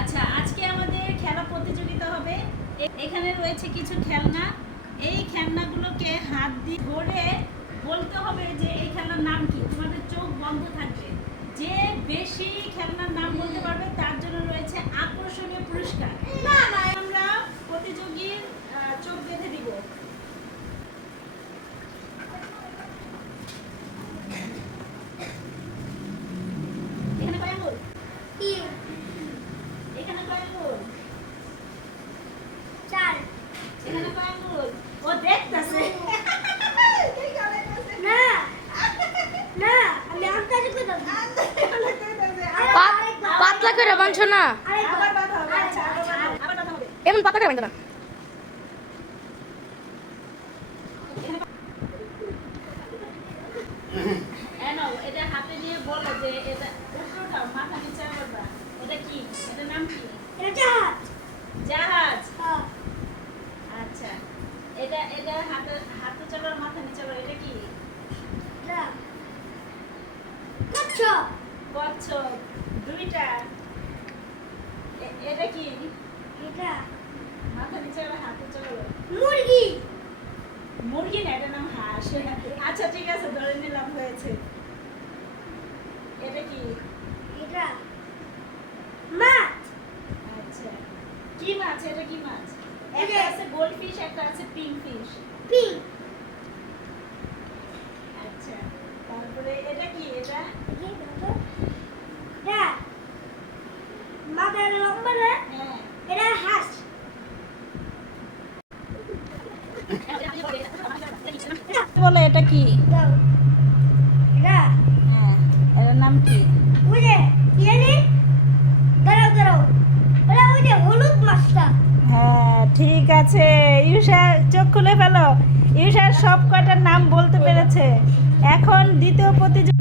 আচ্ছা, আজকে আমাদের খেলা প্রতিযোগিতা হবে। এখানে রয়েছে কিছু খেলনা। এই খেলনাগুলোকে হাত দিয়ে ধরে বলতে হবে যে এই খেলনার নাম কি। তোমাদের চোখ বন্ধ থাকবে। যে বেশি খেলনার নাম বলতে পারবে তার জন্য রয়েছে আকর্ষণীয় পুরস্কার। না না, আমরা প্রতিযোগীর চোখ বেঁধে দিব। এখানে কয় আঙ্গুল? এখানে কয় আঙ্গুল? 4। এখানে কয় আঙ্গুল? ও দেখতাছে। না না, আমি আন্দাজে কই দাও। পাতলা করে বাঁধছো না, আবার বাঁধা হবে। আচ্ছা, আবার বাঁধা হবে। এমন পাতলা করে বাঁধো না। এনো, এটা হাতে নিয়ে বলো যে এটা উল্টোটাও, মাথা নিচে করবা। এটা কি? এটার নাম কি? এটা জাহাজ। জাহাজ। হ্যাঁ। আচ্ছা, এটা এটা হাতে চালার মাথা নিচে করো। এটা কি? এটা কচ্ছপ। কচ্ছপ। দুইটা। এটা কি? এটা মাথা নিচে করো, হাতে চালার। মুরগি। মুরগি না, এটা নাম হাঁস। আচ্ছা ঠিক আছে, ধরে নিলাম, হয়েছে। এটা কি? এটা মাছ। আচ্ছা, কি মাছ? এটা কি মাছ? একটা এটা- আছে গোল্ড ফিশ, একটা আছে পিঙ্ক ফিশ। পিঙ্ক। আচ্ছা, তারপরে এটা কি? এটা এটা মাথা লম্বা না, হ্যাঁ। এটা হাঁস। বলে এটা কি? দাও। এটা হ্যাঁ, এটার নাম কি? ওই যে ইয়ানি, দাঁড়াও দাঁড়াও, ওটা ওই যে হলুদ মাছটা। হ্যাঁ ঠিক আছে, ইউষা চোখ খুলে ফেলো। ইউষার সব কয়টার নাম বলতে পেরেছে। এখন দ্বিতীয় প্রতিযোগিতা